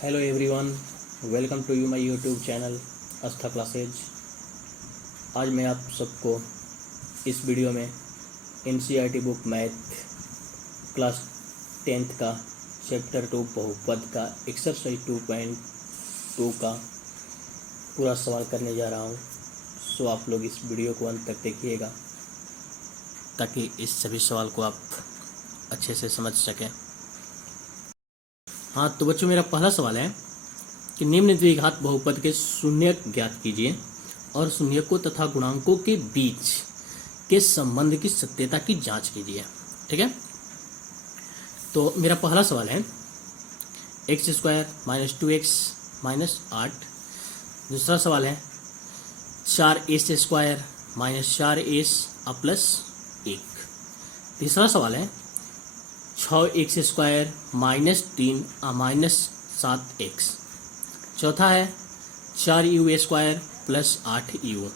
Hello everyone, welcome to you my YouTube channel Aastha classes. आज मैं आप सबको इस वीडियो में NCERT book math class 10th का चैप्टर 2 बहुपद का एक्सरसाइज 2.2 का पूरा सवाल करने जा रहा हूँ। सो आप लोग इस वीडियो को अंत तक देखिएगा ताकि इस सभी सवाल को आप अच्छे से समझ सकें। हाँ, तो बच्चों मेरा पहला सवाल है कि निम्न द्विघात बहुपद के शून्यक ज्ञात कीजिए और शून्यकों तथा गुणांकों के बीच के संबंध की सत्यता की जांच कीजिए। ठीक है, तो मेरा पहला सवाल है x² - 2x - 8। दूसरा सवाल है 4s² - 4s + 1। तीसरा सवाल है 6x² - 3 - 7x। चौथा है 4u² + 8u।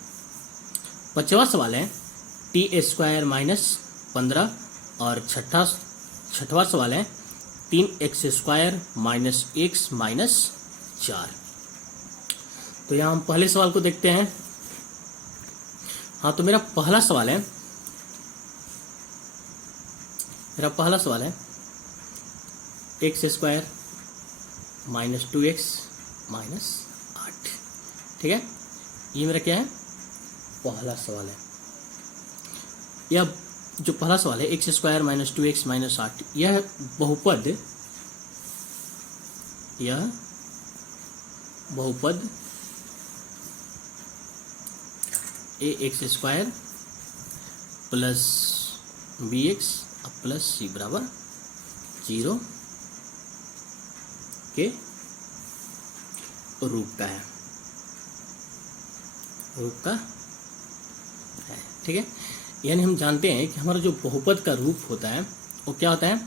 पांचवा सवाल है t² - 15। और छठवां सवाल है 3x² - x - 4। तो यहाँ हम पहले सवाल को देखते हैं। हाँ, तो मेरा पहला सवाल है x² - 2x - 8। ठीक है, ये मेरा क्या है, पहला सवाल है। यह जो पहला सवाल है x² - 2x - 8, यह बहुपद ax² + bx + c = 0 के रूप का है। ठीक है, यानी हम जानते हैं कि हमारा जो बहुपद का रूप होता है वो क्या होता है,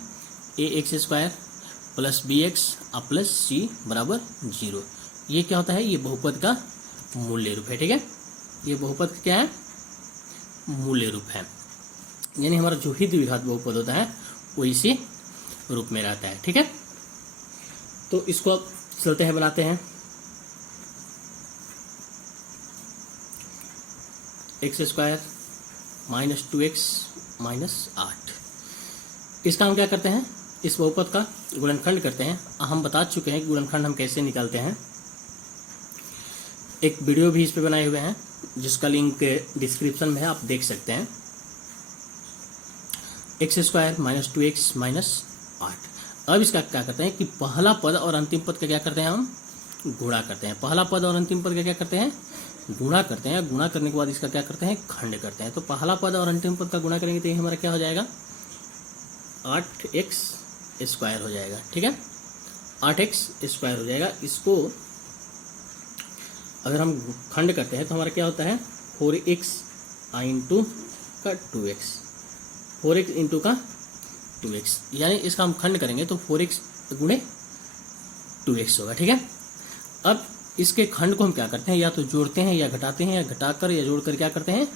ax² + bx + c = 0। ये क्या होता है, ये बहुपद का मूल्य रूप है। ठीक है, ये बहुपद का क्या है, मूल्य रूप है। यानी हमारा जो ही द्विघात बहुपद होता है वो इसी रूप में रहता है। ठीक है, तो इसको अब चलते हैं, बनाते हैं। x² - 2x - 8। इसका हम क्या करते हैं, इस बहुपद का गुणनखंड करते हैं। हम बता चुके हैं कि गुणनखंड हम कैसे निकालते हैं। एक वीडियो भी इस पे बनाए हुए हैं जिसका लिंक डिस्क्रिप्शन में है, आप देख सकते हैं। x² - 2x - 8। अब इसका क्या करते हैं कि पहला पद और अंतिम पद का क्या करते हैं, हम गुणा करते हैं। पहला पद और अंतिम पद का क्या करते हैं, गुणा करते हैं। गुणा करने के बाद इसका क्या करते हैं, खंड करते हैं। तो पहला पद और अंतिम पद का गुणा करेंगे तो ये हमारा क्या हो जाएगा, 8x² हो जाएगा। ठीक है, 8x² हो जाएगा। इसको अगर हम खंड करते हैं तो हमारा क्या होता है, 4x × का 2x, 4x × का 2x। यानी इसका हम खंड करेंगे तो 4x × 2x होगा। ठीक है, अब इसके खंड को हम क्या करते हैं, या तो जोड़ते हैं या घटाते हैं, या घटाकर या जोड़कर क्या करते हैं,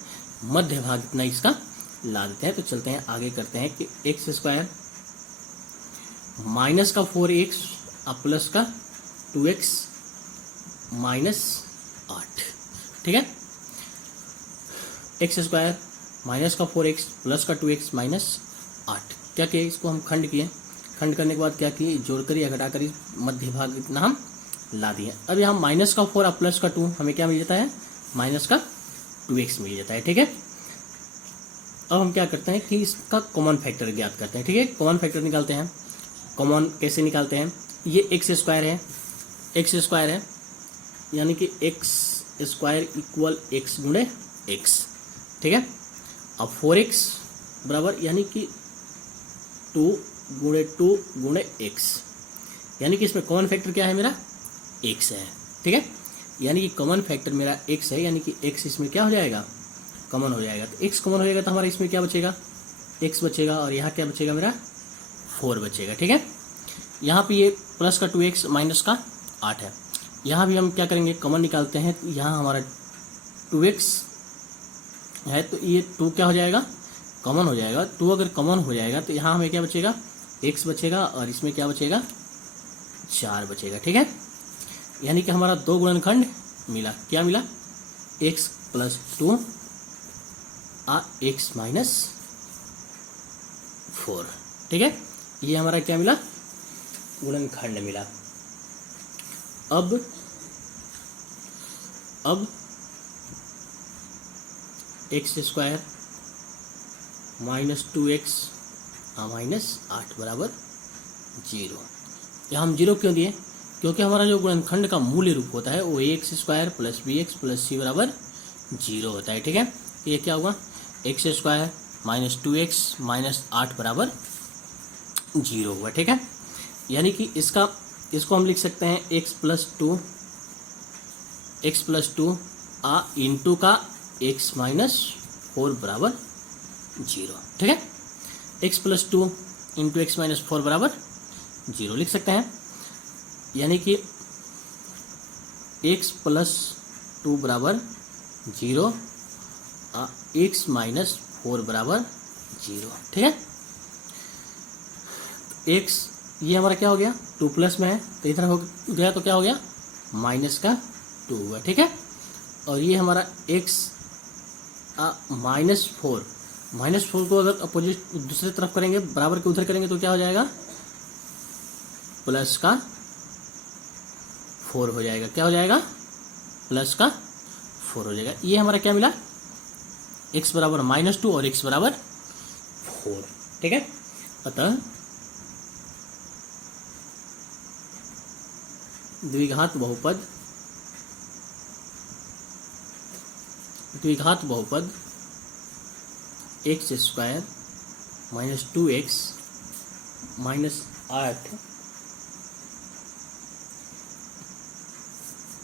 मध्य भाग इतना इसका ला देते हैं। तो चलते हैं आगे, करते हैं कि x² - 4x + का 2x - 8। ठीक है, x² - 4x + का 2x - 8। क्या किया, इसको हम खंड किए। खंड करने के बाद क्या किए, जोड़कर या घटाकर मध्य भाग इतना हम ला दिए। अब यहाँ -4 और +2 हमें क्या मिल जाता है, -2x मिल जाता है। ठीक है, अब हम क्या करते हैं कि इसका कॉमन फैक्टर ज्ञात करते हैं। ठीक है, कॉमन फैक्टर निकालते हैं। कॉमन कैसे निकालते हैं, ये x² है, यानी कि x² = x × x। ठीक है, अब 4x बराबर यानी कि 2 × 2 × x, यानी कि इसमें कॉमन फैक्टर क्या है, मेरा x है। ठीक है, यानी कि कॉमन फैक्टर मेरा x है, यानी कि x इसमें क्या हो जाएगा, कॉमन हो जाएगा। तो x कॉमन हो जाएगा तो हमारा इसमें क्या बचेगा, x बचेगा, और यहाँ क्या बचेगा, मेरा 4 बचेगा। ठीक है, यहाँ पे ये प्लस का 2x माइनस का 8 है। यहाँ भी हम क्या करेंगे, कॉमन निकालते हैं। तो यहाँ हमारा 2x है तो ये 2 क्या हो जाएगा, कॉमन हो जाएगा। 2 अगर कॉमन हो जाएगा तो यहाँ हमें क्या बचेगा, x बचेगा, और इसमें क्या बचेगा, 4 बचेगा। ठीक है, यानी कि हमारा 2 गुणनखंड मिला। क्या मिला? x plus 2 x minus 4। ठीक है, ये हमारा क्या मिला? गुणनखंड मिला। अब x square minus 2x minus 8 बराबर 0। यहाँ हम 0 क्यों दिए? क्योंकि हमारा जो गुणनखंड का मूल्य रूप होता है वो x square plus b x plus c बराबर 0 होता है। ठीक है, ये क्या हुआ? X square minus 2x minus 8 बराबर 0 हुआ। ठीक है, यानी कि इसको हम लिख सकते हैं x प्लस 2 इंटू का x माइनस 4 बराबर 0। ठीक है, x plus 2 into x minus 4 बराबर 0 लिख सकते हैं। यानी कि x प्लस 2 बराबर 0 x माइनस 4 बराबर 0। ठीक है, x ये हमारा क्या हो गया? 2 प्लस में है तो इधर हो गया तो क्या हो गया? माइनस का 2 हुआ। ठीक है, और ये हमारा x माइनस 4 को अगर अपोजिट दूसरी तरफ करेंगे, बराबर के उधर करेंगे तो क्या हो जाएगा? प्लस का 4 हो जाएगा। क्या हो जाएगा? प्लस का 4 हो जाएगा। ये हमारा क्या मिला? x बराबर माइनस 2 और x बराबर 4। ठीक है, अतः द्विघात बहुपद x square minus 2x minus 8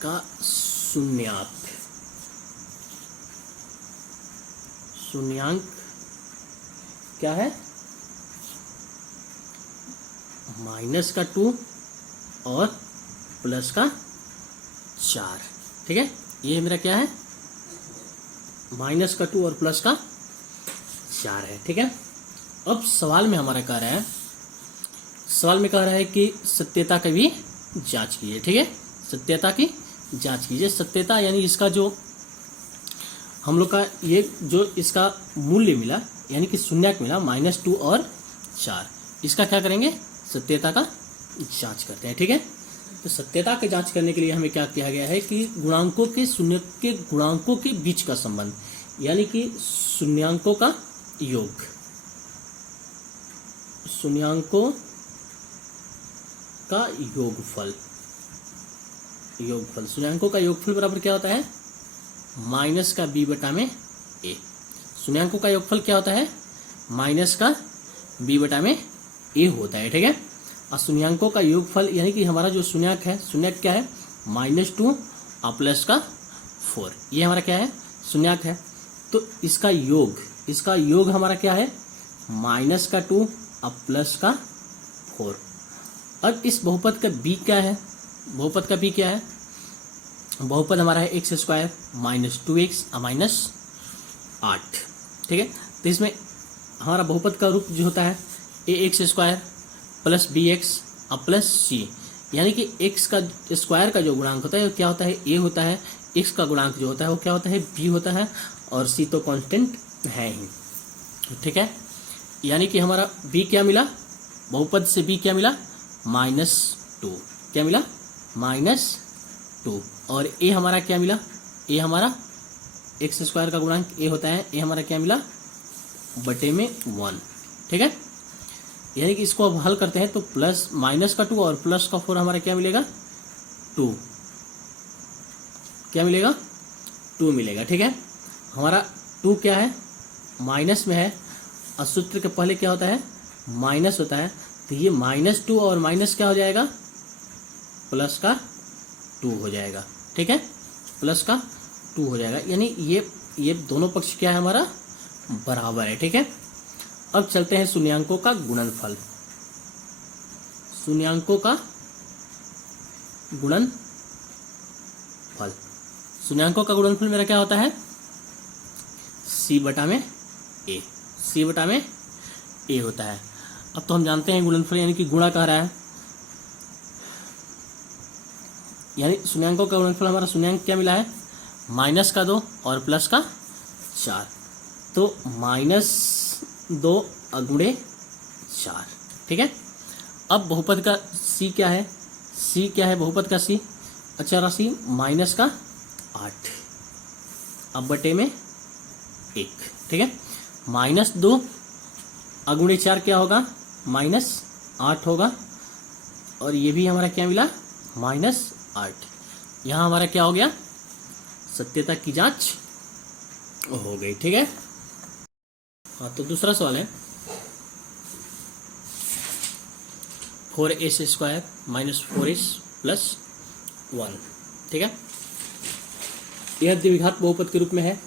का शून्यांक क्या है? माइनस का 2 और प्लस का 4। ठीक है, ये मेरा क्या है? माइनस का 2 और प्लस का 4 है। ठीक है, अब सवाल में हमारा कह रहा है कि सत्यता की भी जांच कीजिए। ठीक है, सत्यता की जांच कीजिए। सत्यता यानी इसका जो हम लोग का ये जो इसका मूल्य मिला यानी कि शून्यक मिला -2 और 4, इसका क्या करेंगे? सत्यता का जांच करते हैं। ठीक है, तो सत्यता की जांच करने के लिए हमें क्या किया गया है कि गुणांकों के शून्य के गुणांकों के बीच का संबंध यानी कि शून्यांकों का योग, शून्यांकों का योगफल शून्यांकों का योगफल बराबर क्या होता है? माइनस का b बटा में a। शून्यांकों का योगफल क्या होता है? माइनस का b बटा में a होता है। ठीक है, और शून्यांकों का योगफल यानी कि हमारा जो शून्यक है, शून्यक क्या है? -2 और प्लस का 4। ये हमारा क्या है? शून्यक है। तो इसका योग हमारा क्या है? माइनस का 2 और प्लस का 4। अब इस बहुपद का b क्या है? बहुपद का b क्या है? बहुपद हमारा है एक्स स्क्वायर माइनस 2x और माइनस 8। ठीक है, तो इसमें हमारा बहुपद का रूप जो होता है ax स्क्वायर प्लस bx और प्लस c, यानी कि x का स्क्वायर का जो गुणांक होता है वो क्या होता है? a होता है। x का गुणांक जो होता है वो क्या होता है? b होता है, और c तो कांस्टेंट है ही। ठीक है, यानी कि हमारा b क्या मिला? बहुपद से b क्या मिला? -2। क्या मिला? -2। और a हमारा क्या मिला? a हमारा एक्स स्क्वायर का गुणांक a होता है, a हमारा क्या मिला? बटे में 1। ठीक है, यानी कि इसको अब हल करते हैं तो प्लस माइनस का 2 और प्लस का 4 हमारा क्या मिलेगा? 2। क्या मिलेगा? 2 मिलेगा। ठीक है, हमारा 2 क्या है? माइनस में है, और सूत्र के पहले क्या होता है? माइनस होता है, तो ये -2 और माइनस क्या हो जाएगा? प्लस का 2 हो जाएगा। ठीक है, प्लस का 2 हो जाएगा, यानी ये दोनों पक्ष क्या है? हमारा बराबर है। ठीक है, अब चलते हैं शून्यांकों का गुणनफल। शून्यांकों का गुणनफल मेरा क्या होता है? c बटा में a होता है। अब तो हम जानते हैं गुणनफल यानी कि गुणा कह रहा है, यानी शून्यांकों का गुणनफल हमारा शून्यांक क्या मिला है, माइनस का 2 और प्लस का 4, तो -2 अगुणे 4। ठीक है। अब बहुपद का सी क्या है, सी क्या है बहुपद का सी, अच्छा राशि माइनस का 8 अब बटे में 1। ठीक है। -2 अगुणे 4 क्या होगा, -8 होगा, और ये भी हमारा क्या मिला, -8। यहाँ हमारा क्या हो गया, सत्यता की जांच हो गई। ठीक है। हाँ, तो दूसरा सवाल है 4s² - 4s + 1। ठीक है। यह द्विघात बहुपद के रूप में है,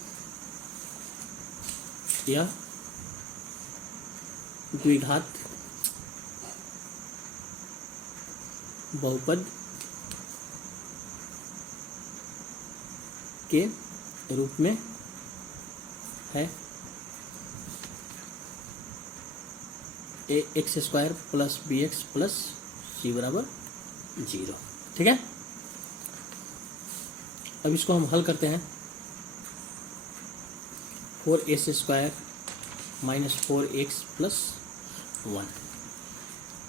यह द्विघात बहुपद के रूप में है। ax² + bx + c = 0। ठीक है। अब इसको हम हल करते हैं। 4s² - 4x + 1।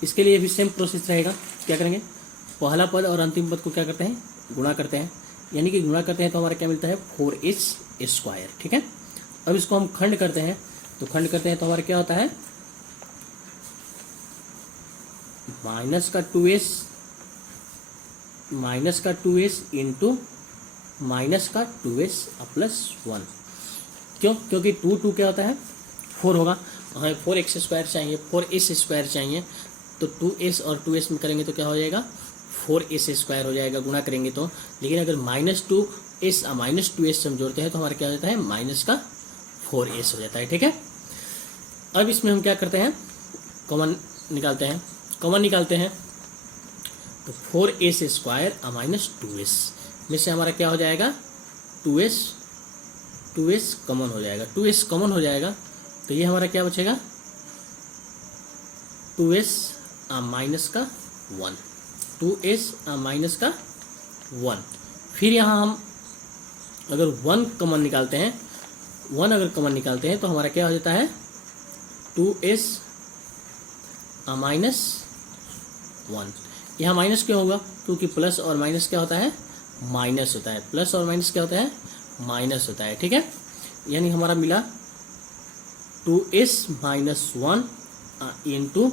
इसके लिए भी सेम प्रोसेस रहेगा। क्या करेंगे, पहला पद और अंतिम पद को क्या करते हैं, गुणा करते हैं, यानी कि गुणा करते हैं तो हमारा क्या मिलता है, 4s²। ठीक है। अब इसको हम खंड करते हैं, तो खंड करते हैं तो हमारा क्या होता है, माइनस का 2s इंटू माइनस का 2s + 1। क्यों, क्योंकि 2 क्या होता है, 4 होगा, हमें 4x² चाहिए, 4s² चाहिए, तो 2s और 2s में करेंगे तो क्या हो जाएगा, 4s² हो जाएगा गुणा करेंगे तो। लेकिन अगर -2s -2s हम जोड़ते हैं तो हमारा क्या हो जाता है, माइनस का 4s हो जाता है। ठीक है। अब इसमें हम क्या करते हैं, कॉमन निकालते हैं, कॉमन निकालते हैं तो 4s² - 2s में से हमारा क्या हो जाएगा, 2s कॉमन हो जाएगा, 2s कॉमन हो जाएगा तो ये हमारा क्या बचेगा, 2s - 1, 2s - 1। फिर यहाँ हम अगर 1 कॉमन निकालते हैं, 1 अगर कॉमन निकालते हैं तो हमारा क्या हो जाता है, 2s - 1। यहाँ माइनस क्यों होगा, क्योंकि प्लस और माइनस क्या होता है, माइनस होता है, प्लस और माइनस क्या होता है, माइनस होता है। ठीक है। यानी हमारा मिला 2s - 1 इंटू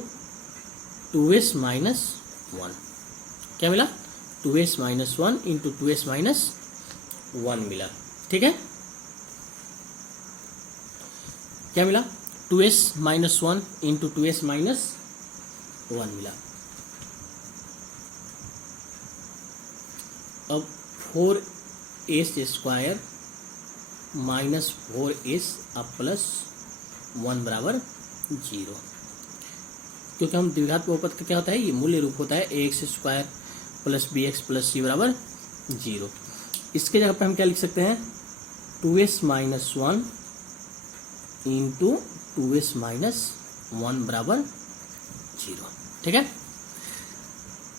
2s - 1। क्या मिला, 2s - 1 इंटू 2s - 1 मिला। ठीक है। क्या मिला, 2s - 1 इंटू 2s - 1 मिला। अब 4s² - 4s + 1 = 0। क्योंकि हम द्विघात बहुपद का क्या होता है, ये मूल्य रूप होता है, ax² + bx + c = 0। इसके जगह पे हम क्या लिख सकते हैं, 2s - 1 इंटू 2s - 1 = 0। ठीक है।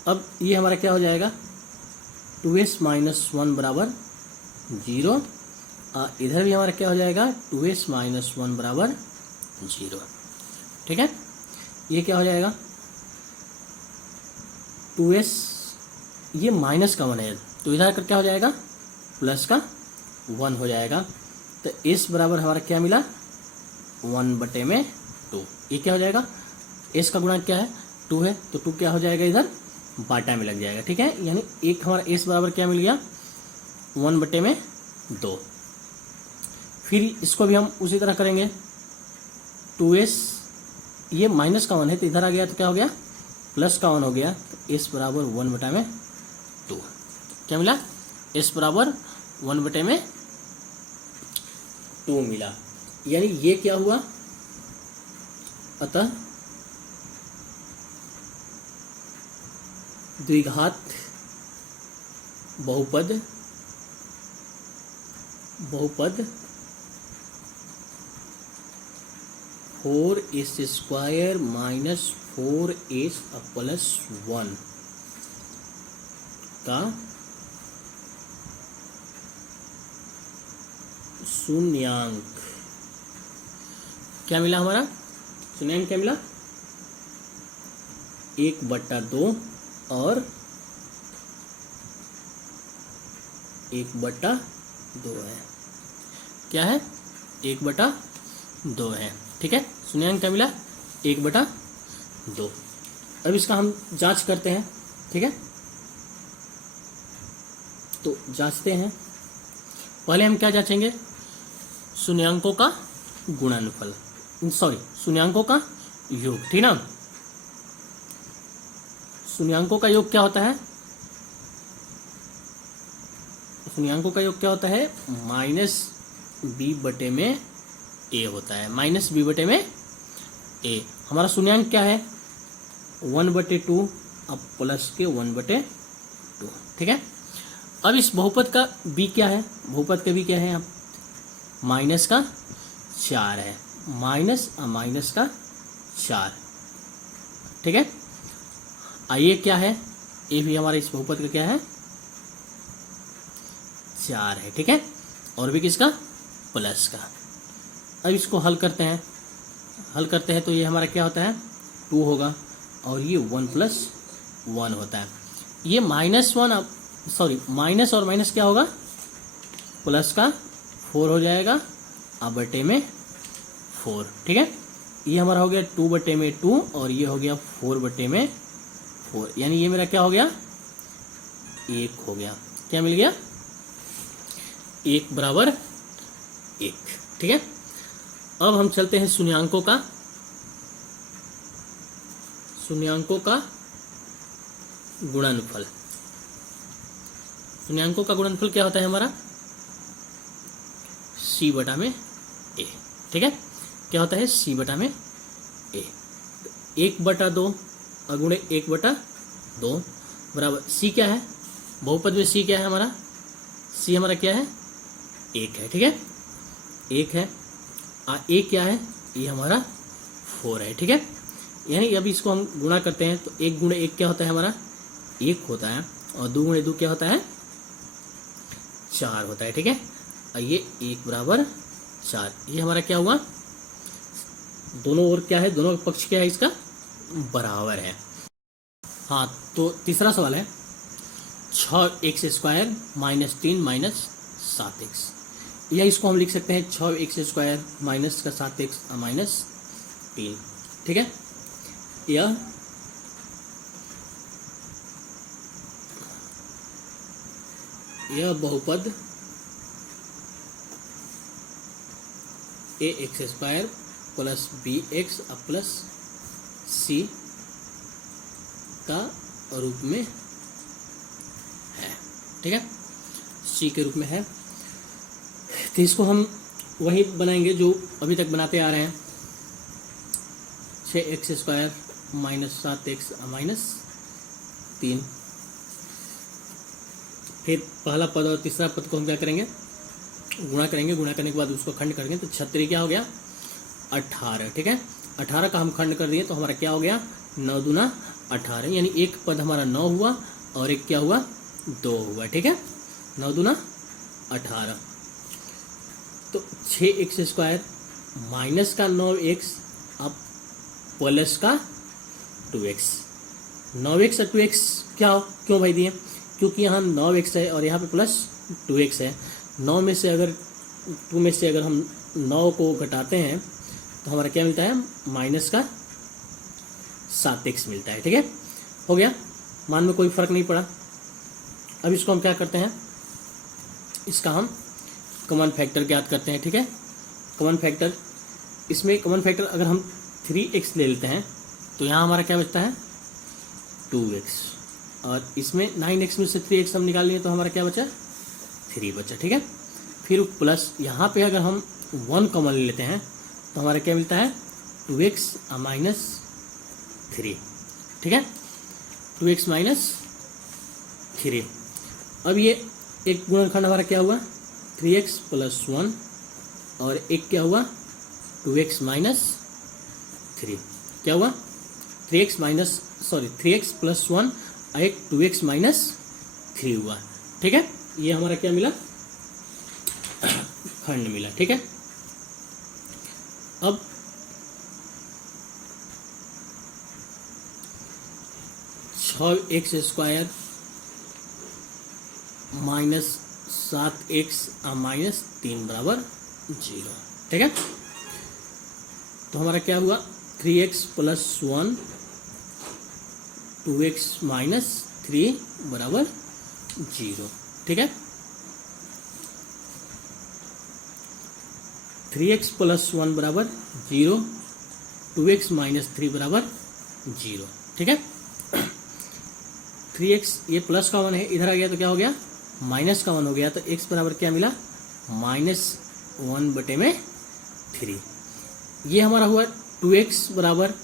अब ये हमारा क्या हो जाएगा, 2s - 1 = 0, इधर भी हमारा क्या हो जाएगा, 2s - 1 = 0। ठीक है। ये क्या हो जाएगा, 2s, ये माइनस का 1 है तो इधर आकर क्या हो जाएगा, प्लस का 1 हो जाएगा। तो s बराबर हमारा क्या मिला, 1/2। ये क्या हो जाएगा, s का गुणांक क्या है, 2 है, तो 2 क्या हो जाएगा, इधर बाटा में लग जाएगा। ठीक है। यानी एक हमारा s बराबर क्या मिल गया, 1/2। फिर इसको भी हम उसी तरह करेंगे, 2s, ये माइनस का 1 है तो इधर आ गया तो क्या हो गया, प्लस का 1 हो गया, तो s बराबर 1/2। क्या मिला, s बराबर 1/2 मिला। यानी ये क्या हुआ, अतः द्विघात बहुपद 4s² - 4s + 1 का शून्यांक क्या मिला हमारा, शून्यांक क्या मिला, 1/2 और 1/2 है, क्या है 1/2 है, ठीक है। शून्यांक क्या मिला 1/2। अब इसका हम जांच करते हैं, ठीक है। तो जांचते हैं, पहले हम क्या जांचेंगे, शून्यांकों का गुणनफल, सॉरी शून्यांकों का योग, ठीक ना। शून्यांकों का योग क्या होता है, शून्यांकों का योग क्या होता है, -b/a होता है, -b/a। हमारा शून्यांक क्या है 1/2 अब प्लस के 1/2, ठीक है। अब इस बहुपद का b क्या है, बहुपद का b क्या है, माइनस का 4 है, माइनस का 4, ठीक है। ये क्या है, ये भी हमारा इस बहुपद का क्या है 4 है, ठीक है। और भी किसका, प्लस का। अब इसको हल करते हैं, तो ये हमारा क्या होता है 2 होगा और ये 1 + 1 होता है। ये -1 सॉरी माइनस और माइनस क्या होगा, प्लस का 4 हो जाएगा बटे में 4, ठीक है। ये हमारा हो गया 2/2 और ये हो गया 4/4, यानी ये मेरा क्या हो गया 1 हो गया, क्या मिल गया 1 = 1, ठीक है। अब हम चलते हैं शून्यांकों का गुणनफल। शून्यांकों का गुणनफल क्या होता है हमारा c/a, ठीक है। क्या होता है c/a, 1/2 अगुणे 1/2 बराबर c क्या है, बहुपद में c क्या है हमारा, c हमारा क्या है 1 है, ठीक है, 1 है। a क्या है, ये हमारा 4 है, ठीक है। यानी अब इसको हम गुणा करते हैं तो 1 × 1 क्या होता है हमारा 1 होता है और 2 × 2 क्या होता है 4 होता है, ठीक है। और ये 1 = 4, ये हमारा क्या हुआ, दोनों ओर क्या है, दोनों पक्ष क्या है इसका बराबर है। हाँ, तो तीसरा सवाल है 6x² - 3 - 7x, या इसको हम लिख सकते हैं 6x² - 7x - 3, ठीक है। यह बहुपद ax² + bx + c का रूप में है, ठीक है, c के रूप में है। तो इसको हम वही बनाएंगे जो अभी तक बनाते आ रहे हैं, 6x² - 7x - 3। फिर पहला पद और तीसरा पद को हम क्या करेंगे, गुणा करेंगे, गुणा करने के बाद उसको खंड करेंगे तो 36 क्या हो गया 18, ठीक है। 18 का हम खंड कर दिए तो हमारा क्या हो गया 9 दूना 18, यानी एक पद हमारा 9 हुआ और एक क्या हुआ 2 हुआ, ठीक है। 9 दूना 18, तो 6x² माइनस का 9x अब प्लस का 2x, 9x और 2x क्या हो, क्यों भाई दिए, क्योंकि यहाँ 9x है और यहाँ पे प्लस 2x है। 9 में से अगर 2 में से अगर हम 9 को घटाते हैं तो हमारा क्या मिलता है माइनस का 7x मिलता है, ठीक है। हो गया, मान में कोई फर्क नहीं पड़ा। अब इसको हम क्या करते हैं, इसका हम कॉमन फैक्टर ज्ञात करते हैं, ठीक है। कॉमन फैक्टर, इसमें कॉमन फैक्टर अगर हम 3x ले लेते हैं तो यहाँ हमारा क्या बचता है 2x, और इसमें 9x में से 3x हम निकाल लिए तो हमारा क्या बचा 3 बचा, ठीक है। फिर प्लस यहाँ पे अगर हम 1 कॉमन ले लेते हैं तो हमारा क्या मिलता है 2x - 3, ठीक है, 2x - 3। अब ये एक गुणनखंड हमारा क्या हुआ 3x + 1 और एक क्या हुआ 2x - 3, क्या हुआ 3x + 1 और एक 2x - 3 हुआ, ठीक है। ये हमारा क्या मिला खंड मिला। ठीक है, अब छः x square minus 7x minus 3 बराबर 0। ठीक है, तो हमारा क्या हुआ 3x प्लस 1 2x माइनस 3 बराबर 0। ठीक है, 3x प्लस 1 बराबर 0, 2x माइनस 3 बराबर 0। ठीक है, 3x ये प्लस का 1 है, इधर आ गया तो क्या हो गया माइनस का 1 हो गया, तो x बराबर क्या मिला -1/3। ये हमारा हुआ 2x बराबर,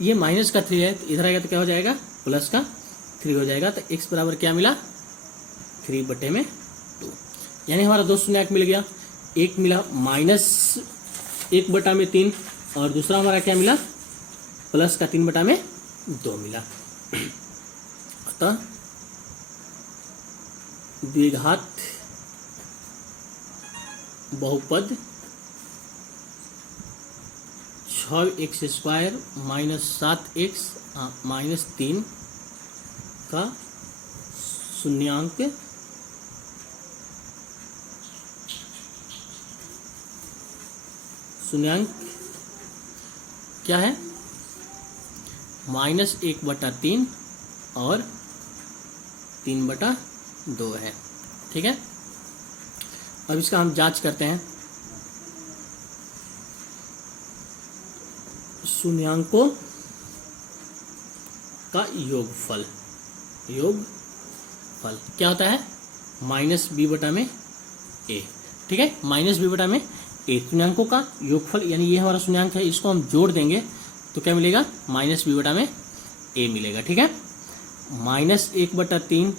ये माइनस का 3 है, तो इधर आ गया तो क्या हो जाएगा प्लस का 3 हो जाएगा, तो x बराबर क्या मिला 3/2। यानी हमारा दो शून्यक मिल गया, एक मिला -1/3 और दूसरा हमारा क्या मिला प्लस का 3/2 मिला। अतः द्विघात बहुपद 6x square minus 7x minus 3 का शून्यांक क्या है -1/3 और 3/2 है। ठीक है, अब इसका हम जांच करते हैं। शून्यांकों का योगफल क्या होता है -b/a। ठीक है, -b/a शून्यांकों का योगफल, यानी ये हमारा शून्यांक है, इसको हम जोड़ देंगे तो क्या मिलेगा -b/a मिलेगा। ठीक है, -1/3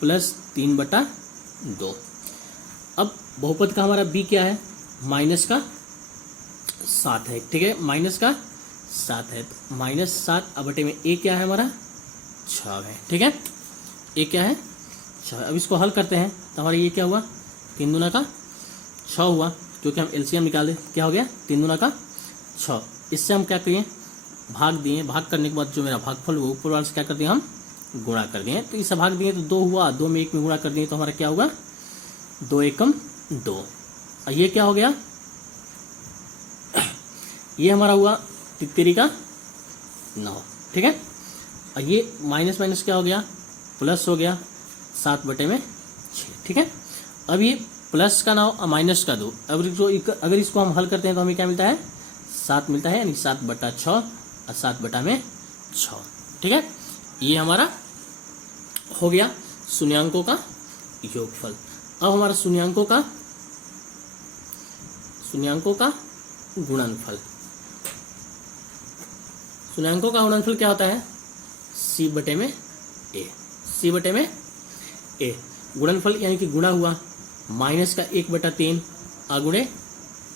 प्लस 3/2। अब बहुपद का हमारा b क्या है -7 है। ठीक है, -7 है, तो -7 में a क्या है हमारा 6 है। ठीक है, a क्या है 6। अब इसको हल करते हैं तो हमारा ये क्या हुआ 3 दूना का 6 हुआ, क्योंकि हम एलसीएम निकाल दे, क्या हो गया 3 दूना का 6। इससे हम क्या करिए भाग दिए, भाग करने के बाद जो मेरा भागफल वो ऊपर वाले से क्या कर दिए हम गुणा कर दिए, तो इससे भाग दिए तो 2 हुआ, 2 में 1 में गुणा कर दिए तो हमारा क्या होगा 2 एकम 2। और ये क्या हो गया ये हमारा हुआ 3 का 9। ठीक है, और ये माइनस माइनस क्या हो गया प्लस हो गया 7/6। ठीक है, अब ये प्लस का 9 और माइनस का 2, अगर इसको हम हल करते हैं तो हमें क्या मिलता है 7 मिलता है, यानी 7/6 और 7/6। ठीक है, ये हमारा हो गया शून्यांकों का योगफल। अब हमारा शून्यांकों का गुणनफल। शून्यांकों का गुणनफल क्या होता है c/a। गुणनफल यानी कि गुणा हुआ माइनस का 1/3 अगुणे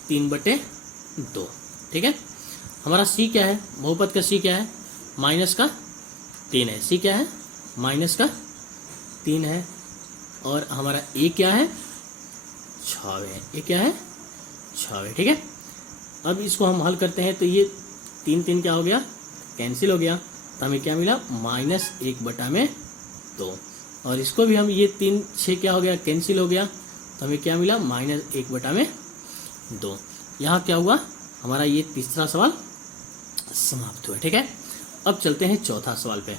3/2। ठीक है, हमारा c क्या है बहुपद का c क्या है -3 है। c क्या है -3 है, और हमारा a क्या है 6 है। a क्या है 6 है। ठीक है, अब इसको हम हल करते हैं तो ये 3 क्या हो गया कैंसिल हो गया, तो हमें क्या मिला -1/2। और इसको भी हम ये 3 6 क्या हो गया कैंसिल हो गया, तो हमें क्या मिला -1/2। यहाँ क्या हुआ हमारा ये तीसरा सवाल समाप्त हुआ। ठीक है, अब चलते हैं चौथा सवाल पे।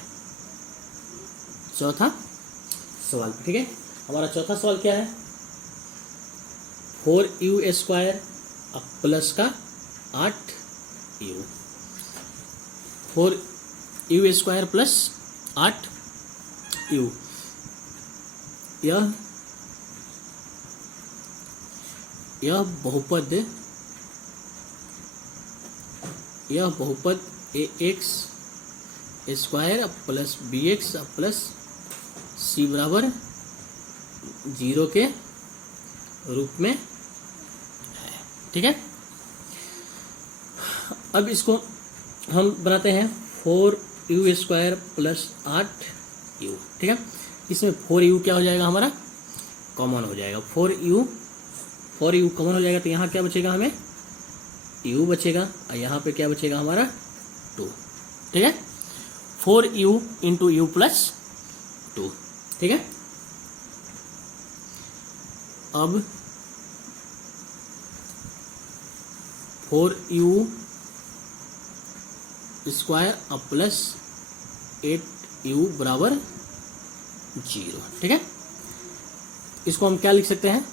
ठीक है, हमारा चौथा सवाल क्या है 4u² प्लस का 8u। 4u² प्लस 8u यह बहुपद ax² plus bx plus c बराबर 0 के रूप में है। ठीक है, अब इसको हम बनाते हैं 4u² प्लस 8u। ठीक है, इसमें 4u क्या हो जाएगा हमारा कॉमन हो जाएगा, 4u 4 यू कॉमन हो जाएगा तो यहाँ क्या बचेगा हमें, यू बचेगा, और यहाँ पे क्या बचेगा हमारा 2, ठीक है। 4 यू इंटू यू प्लस 2, ठीक है। अब 4 यू स्क्वायर अब प्लस 8 यू बराबर 0, ठीक है। इसको हम क्या लिख सकते हैं,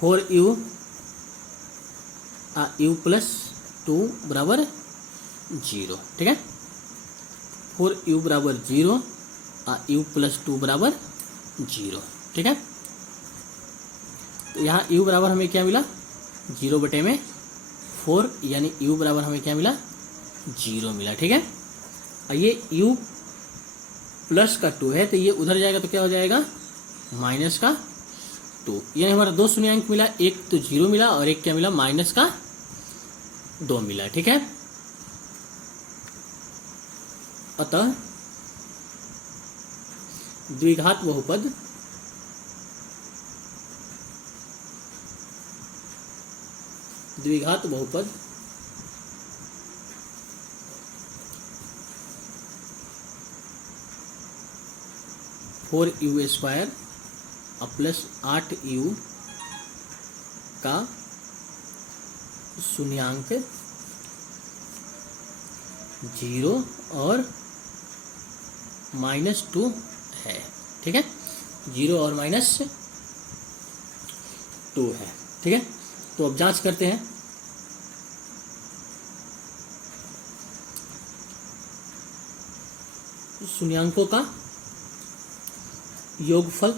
4 यू यू प्लस 2 बराबर 0, ठीक है। 4 यू बराबर 0 यू प्लस 2 बराबर 0, ठीक है। तो यहाँ यू बराबर हमें क्या मिला, 0/4, यानी यू बराबर हमें क्या मिला, 0 मिला, ठीक है। और ये u प्लस का 2 है तो ये उधर जाएगा तो क्या हो जाएगा, माइनस का 2, यानी हमारा 2 शून्यांक मिला, एक तो 0 मिला और एक क्या मिला, माइनस का 2 मिला, ठीक है। अतः द्विघात बहुपद द्विघात बहुपद four you square plus 8 you का शून्यांक 0 और -2 है, ठीक है। 0 और -2 है, ठीक है। तो अब जांच करते हैं। शून्यांकों का योगफल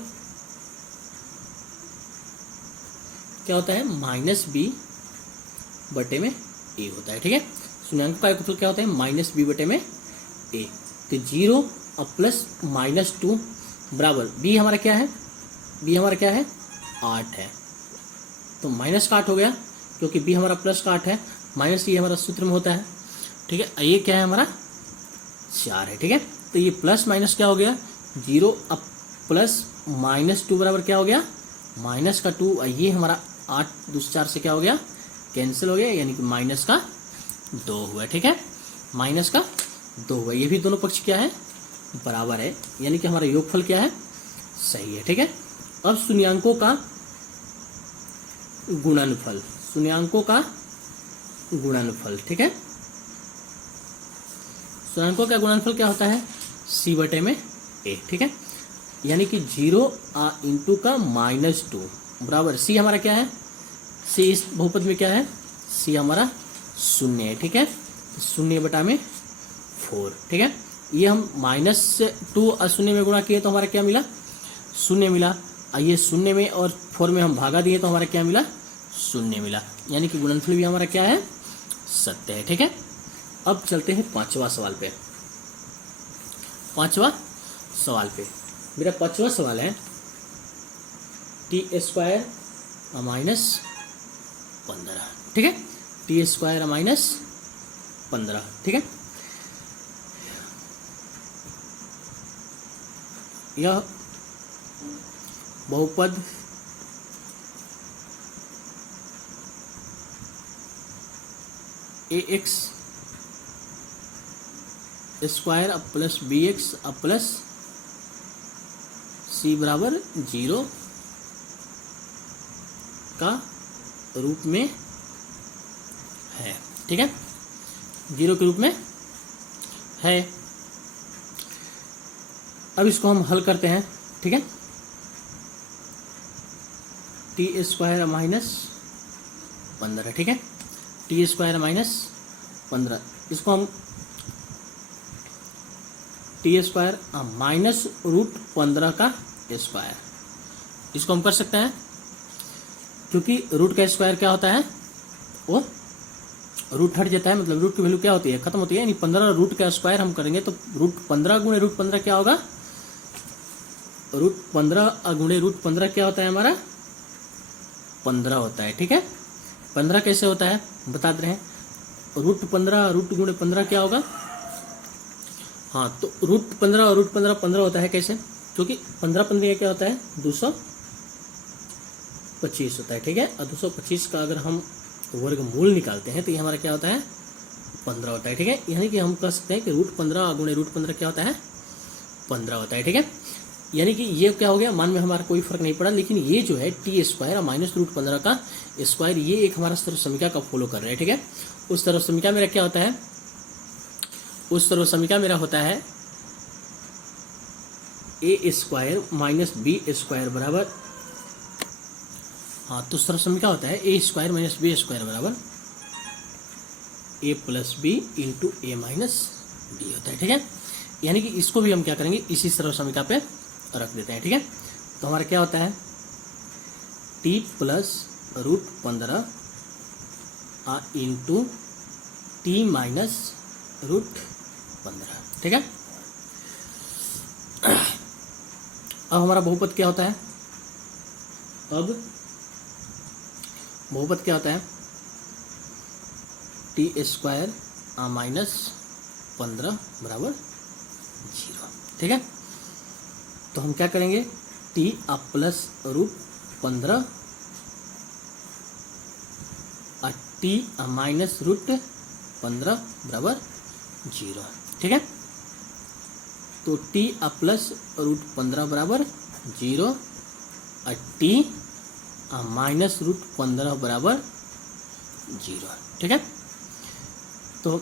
क्या होता है, -b/a होता है, ठीक है। शून्यांकों का योगफल क्या होता है, -b/a। तो 0 और प्लस -2 बराबर b हमारा क्या है, b हमारा क्या है, 8 है, तो माइनस का 8 हो गया, क्योंकि b हमारा प्लस का 8 है, माइनस ये हमारा सूत्र में होता है, ठीक है। ये क्या है हमारा 4 है, ठीक है। तो ये प्लस माइनस क्या हो गया, 0 अब प्लस -2 बराबर क्या हो गया, माइनस का 2, ये हमारा 8 दूसरे 4 से क्या हो गया, कैंसिल हो गया, यानी कि -2 हुआ, ठीक है। -2 हुआ, ये भी दोनों पक्ष क्या है, बराबर है, यानी कि हमारा योगफल क्या है, सही है, ठीक है। अब शून्यांकों का गुणनफल, ठीक है। शून्यांकों का गुणनफल क्या होता है, c/a, ठीक है। यानी कि 0 इंटू का -2 बराबर c हमारा क्या है, c इस बहुपद में क्या है, c हमारा 0 है, ठीक है। 0/4, ठीक है। ये हम -2 और 0 में गुणा किए तो हमारा क्या मिला, 0 मिला, और ये 0 में और 4 में हम भागा दिए तो हमारा क्या मिला, 0 मिला, यानी कि गुणनफल भी हमारा क्या है, सत्य है, ठीक है। अब चलते हैं पांचवा सवाल पे। मेरा पांचवा सवाल है t² -15, ठीक है। t² -15, ठीक है। यह बहुपद ax² plus bx plus c बराबर 0 का रूप में है, ठीक है। 0 के रूप में है। अब इसको हम हल करते हैं, ठीक है। t² -15, ठीक है। t² -15, इसको हम t² -√15 का स्क्वायर, इसको हम कर सकते हैं, क्योंकि रूट का स्क्वायर क्या होता है, वो रूट हट जाता है, मतलब रूट की वैल्यू क्या होती है, खत्म होती है, यानी 15 रूट का स्क्वायर हम करेंगे तो √15 गुणे √15 क्या होगा, √15 गुणे √15 क्या होता है हमारा, 15 होता है, ठीक है। 15 कैसे होता है बता दे रहे हैं, √15 रूट गुणे 15 क्या होगा, हाँ, तो √15 और √15 15 होता है, कैसे, क्योंकि 15 15 क्या होता है, 225 होता है, ठीक है। और 225 का अगर हम वर्गमूल निकालते हैं तो ये हमारा क्या होता है, 15 होता है, ठीक है। यानी कि हम कह सकते हैं कि √15 गुणे √15 क्या होता है, 15 होता है, ठीक है। यानी कि ये क्या हो गया, मान में हमारा कोई फर्क नहीं पड़ा, लेकिन ये जो है टी स्क्वायर माइनस √15 का स्क्वायर, ये एक हमारा सर्व समीका का फॉलो कर रहे हैं, ठीक है। उस सर्व समीका मेरा क्या होता है, उस सर्व समीका मेरा होता है ए स्क्वायर माइनस बी स्क्वायर बराबर, हाँ तो सर्व समीका होता है ए स्क्वायर माइनस बी स्क्वायर बराबर ए प्लस बी इंटू ए माइनस बी होता है, ठीक है। यानी कि इसको भी हम क्या करेंगे, इसी सर्व समीका पे रख देते हैं, ठीक है। तो हमारा क्या होता है, T plus √15 into T minus √15, ठीक है। अब हमारा बहुपद क्या होता है, अब बहुपद क्या होता है, टी स्क्वायर माइनस 15 बराबर 0, ठीक है। तो हम क्या करेंगे, टी प्लस √15 और टी माइनस √15 बराबर 0, ठीक है। तो टी प्लस √15 बराबर 0 और टी माइनस √15 बराबर 0, ठीक है। तो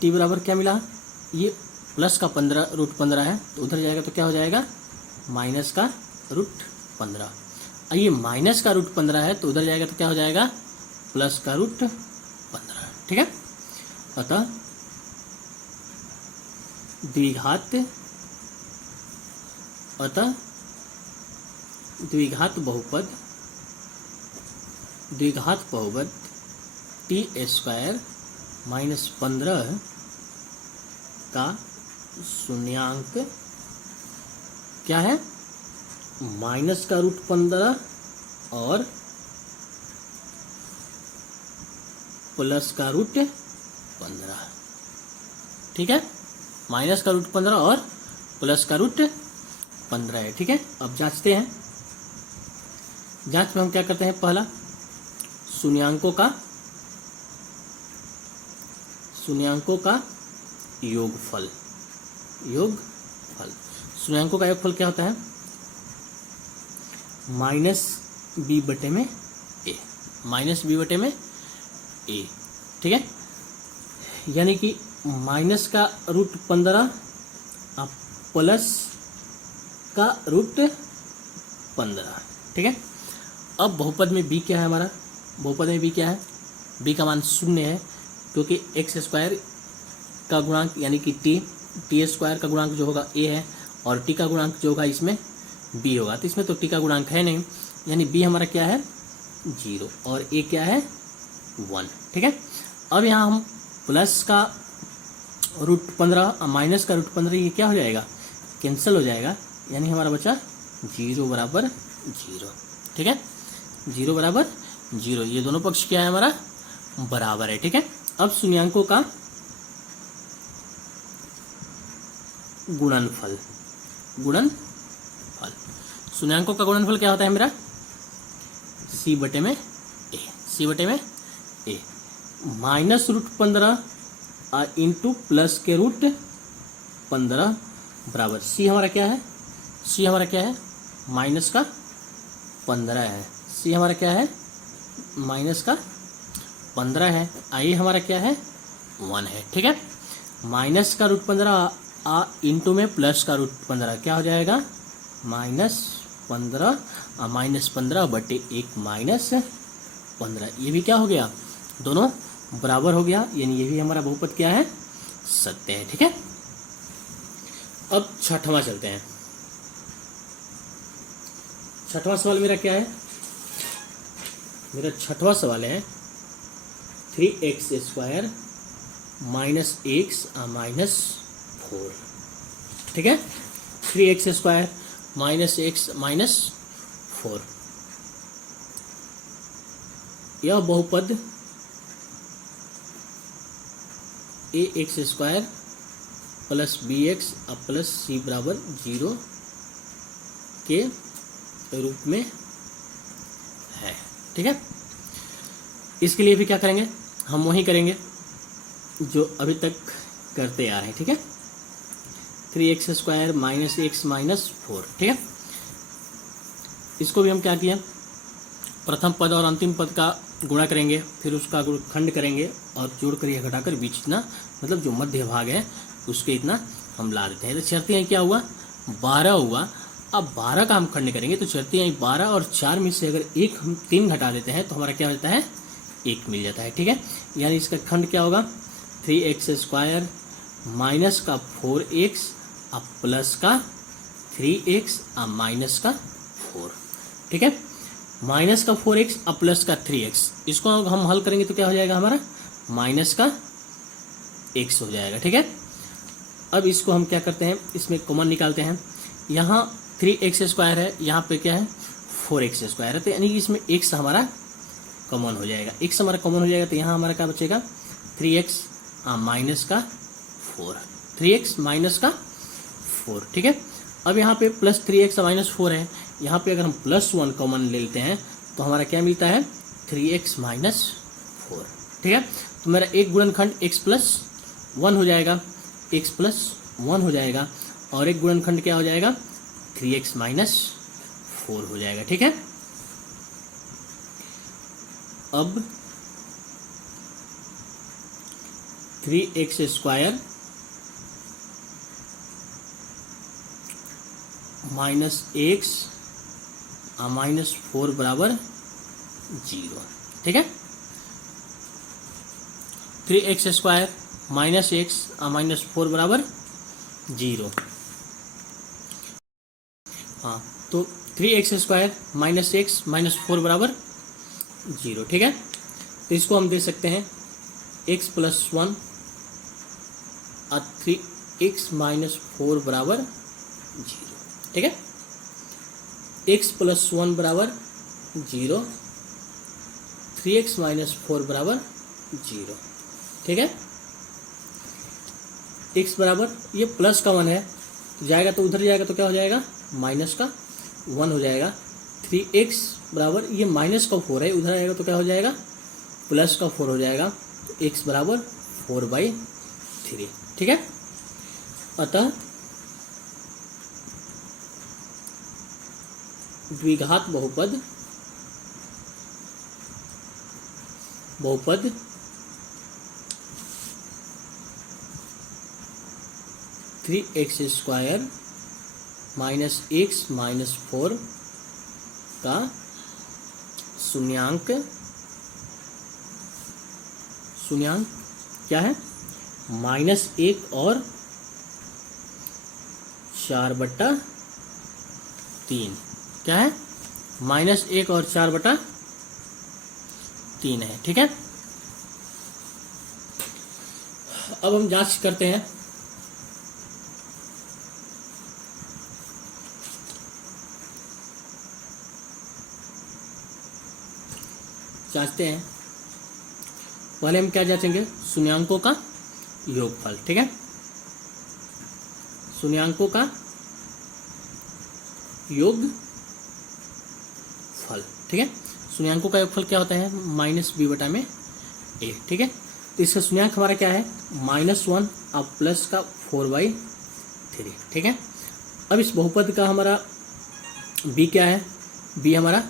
टी बराबर क्या मिला, ये प्लस का 15 √15 है तो उधर जाएगा तो क्या हो जाएगा, माइनस का √15, और ये माइनस का √15 है तो उधर जाएगा तो क्या हो जाएगा, प्लस का √15, ठीक है। अतः द्विघात बहुपद टी स्क्वायर माइनस 15 का शून्यांक क्या है, माइनस का √15 और प्लस का √15, ठीक है। माइनस का √15 और प्लस का √15 है, ठीक है। अब जांचते हैं, जांच में हम क्या करते हैं, पहला शून्यांकों का योगफल, शून्यांकों का योगफल क्या होता है, माइनस बी बटे में ए, ठीक है। यानी कि माइनस का √15 प्लस का √15, ठीक है। अब बहुपद में b क्या है, हमारा बहुपद में b क्या है, b का मान 0 है, क्योंकि x स्क्वायर का गुणांक यानी कि टी स्क्वायर का गुणांक जो होगा a है और t का गुणांक जो होगा इसमें b होगा, तो इसमें तो t का गुणांक है नहीं, यानी b हमारा क्या है 0 और a क्या है 1, ठीक है। अब यहाँ हम प्लस का √15 माइनस का √15 ये क्या हो जाएगा, कैंसिल हो जाएगा, यानी हमारा बचा 0 बराबर 0, ठीक है। 0 बराबर 0, ये दोनों पक्ष क्या है हमारा बराबर है, ठीक है। अब शून्यांकों का गुणनफल, शून्यांकों का गुणनफल क्या होता है मेरा, c बटे में a माइनस √15 इंटू प्लस के √15 बराबर c हमारा क्या है, माइनस का 15 है, c हमारा क्या है, माइनस का 15 है, i हमारा क्या है 1 है, ठीक है। माइनस का √15 इंटू में प्लस का √15 क्या हो जाएगा, -15 बटे 1 -15, ये भी क्या हो गया, दोनों बराबर हो गया, यानी ये भी हमारा बहुपद क्या है, सत्य है, ठीक है। अब छठवां चलते हैं, छठवां सवाल मेरा क्या है, मेरा छठवां सवाल है 3x² माइनस x माइनस 4, ठीक है। 3x² माइनस x माइनस 4, यह बहुपद ax² plus bx plus c बराबर 0 के रूप में है। ठीक है, इसके लिए भी क्या करेंगे, हम वही करेंगे जो अभी तक करते आ रहे हैं। ठीक है, 3x square minus x minus 4। ठीक है, इसको भी हम क्या किए, प्रथम पद और अंतिम पद का गुणा करेंगे, फिर उसका खंड करेंगे और जोड़ कर या घटाकर बीच इतना, मतलब जो मध्य भाग है उसके इतना हम ला देते हैं। तो चरते हैं क्या हुआ, 12 हुआ। अब 12 का हम खंड करेंगे तो चरते हैं 12 और 4 में से अगर एक हम 3 घटा देते हैं तो हमारा क्या होता है, 1 मिल जाता है। ठीक है, यानी इसका खंड क्या होगा, 3x स्क्वायर माइनस का 4x अब प्लस का 3x अब माइनस का 4। ठीक है, माइनस का 4x अब प्लस का 3x, इसको हम हल करेंगे तो क्या हो जाएगा हमारा, माइनस का x हो जाएगा। ठीक है, अब इसको हम क्या करते हैं, इसमें कॉमन निकालते हैं। यहाँ 3x स्क्वायर है, यहाँ पे क्या है 4x स्क्वायर है, तो यानी कि इसमें x हमारा कॉमन हो जाएगा। x हमारा कॉमन हो जाएगा तो यहाँ हमारा क्या बचेगा, 3x माइनस का 4, 3x माइनस का 4। ठीक है, अब यहाँ पे प्लस 3x माइनस 4 है, यहाँ पे अगर हम प्लस 1 कॉमन ले लेते हैं तो हमारा क्या मिलता है, 3x माइनस 4। ठीक है, तो मेरा एक गुणनखंड x प्लस 1 हो जाएगा, x प्लस 1 हो जाएगा, और एक गुणनखंड क्या हो जाएगा, 3x माइनस 4 हो जाएगा। ठीक है, अब 3x square minus x minus 4 बराबर 0। ठीक है, 3x square minus x minus 4 बराबर 0। हाँ, तो 3x square minus x minus 4 बराबर 0। ठीक है, तो इसको हम दे सकते हैं x प्लस 1 और 3x माइनस 4 बराबर 0। ठीक है, x प्लस 1 बराबर 0, 3x माइनस 4 बराबर 0। ठीक है, x बराबर, ये प्लस का 1 है तो जाएगा तो उधर जाएगा तो क्या हो जाएगा, माइनस का 1 हो जाएगा। 3x बराबर, ये माइनस का 4 है, उधर आएगा तो क्या हो जाएगा, प्लस का 4 हो जाएगा। तो x बराबर 4/3। ठीक है, अतः द्विघात बहुपद 3x square minus x minus 4 का शून्यांक क्या है, -1 और 4/3। क्या है, -1 और 4/3 है। ठीक है, अब हम जांच करते हैं। जांचते हैं, पहले हम क्या जांचेंगे, शून्यांकों का योगफल। ठीक है, शून्यांकों का योगफल। ठीक है, शून्यांकों का योगफल क्या होता है, -b/a। ठीक है, तो इसका शून्यांक हमारा क्या है, -1 अब प्लस का 4/3। ठीक है, अब इस बहुपद का हमारा b क्या है, b हमारा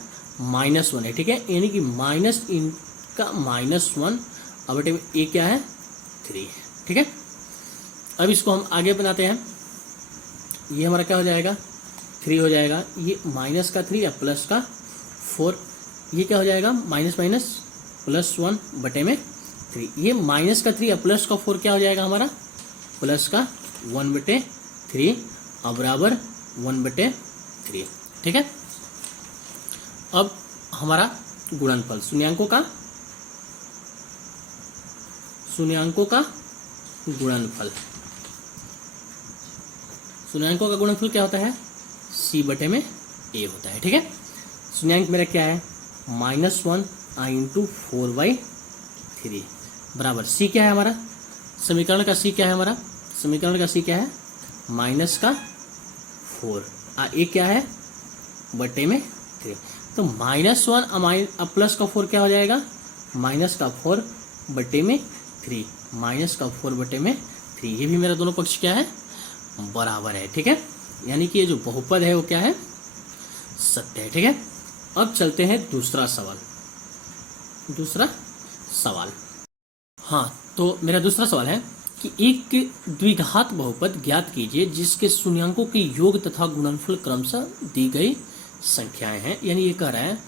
-1 है। ठीक है, यानी कि माइनस इनका -1 अब बटे a क्या है, 3। ठीक है, अब इसको हम आगे बनाते हैं, ये हमारा क्या हो जाएगा, 3 हो जाएगा, ये माइनस का 3 या प्लस का 4, ये क्या हो जाएगा, माइनस माइनस +1 बटे में 3, ये माइनस का 3 या प्लस का 4 क्या हो जाएगा हमारा, प्लस का 1/3 और बराबर 1/3। ठीक है, अब हमारा गुणनफल, शून्यांकों का गुणनफल, शून्यांकों का गुणनफल क्या होता है, c/a होता है। ठीक है, शून्यांक मेरा क्या है, -1 × 4/3 बराबर c क्या है हमारा, समीकरण का c क्या है हमारा, समीकरण का c क्या है, -4 a क्या है, बटे में 3। तो -1 अब प्लस का 4 क्या हो जाएगा, -4/3, -4/3। ये भी मेरा दोनों पक्ष क्या है, बराबर है। ठीक है, यानी कि ये जो बहुपद है वो क्या है, सत्य है। ठीक है, अब चलते हैं दूसरा सवाल। हाँ, तो मेरा दूसरा सवाल है कि एक द्विघात बहुपद ज्ञात कीजिए जिसके शून्यांकों के योग तथा गुणनफल क्रमशः दी गई संख्याएं हैं। यानी ये कह रहा है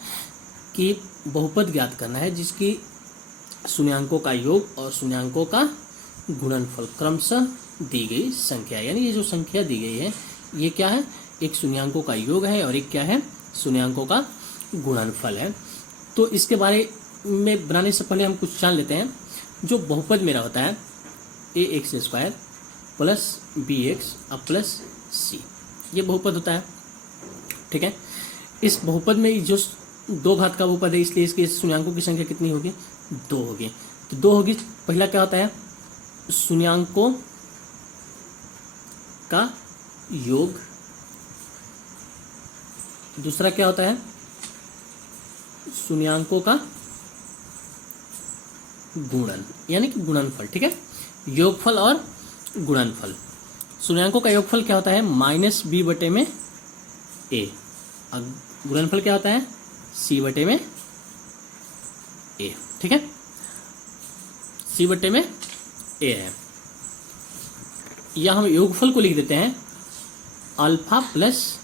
कि बहुपद ज्ञात करना है जिसकी शून्यांकों का योग और शून्यांकों का गुणनफल क्रमशः दी गई संख्या। यानी ये जो संख्या दी गई है ये क्या है, एक शून्यांकों का योग है और एक क्या है, शून्यांकों का गुणनफल है। तो इसके बारे में बनाने से पहले हम कुछ जान लेते हैं। जो बहुपद मेरा होता है ax² प्लस bx अब प्लस c, ये बहुपद होता है। ठीक है, इस बहुपद में जो 2 घात का बहुपद है इसलिए इसके शून्यांकों की संख्या कितनी होगी, 2 होगी। तो 2 होगी, पहला क्या होता है, शून्यांकों का योग, दूसरा क्या होता है, शून्यांकों का गुणन यानी कि गुणनफल। ठीक है, योगफल और गुणनफल। शून्यांकों का योगफल क्या होता है, -b/a, और गुणनफल क्या होता है, c/a। ठीक है, c/a है। या हम योगफल को लिख देते हैं अल्फा प्लस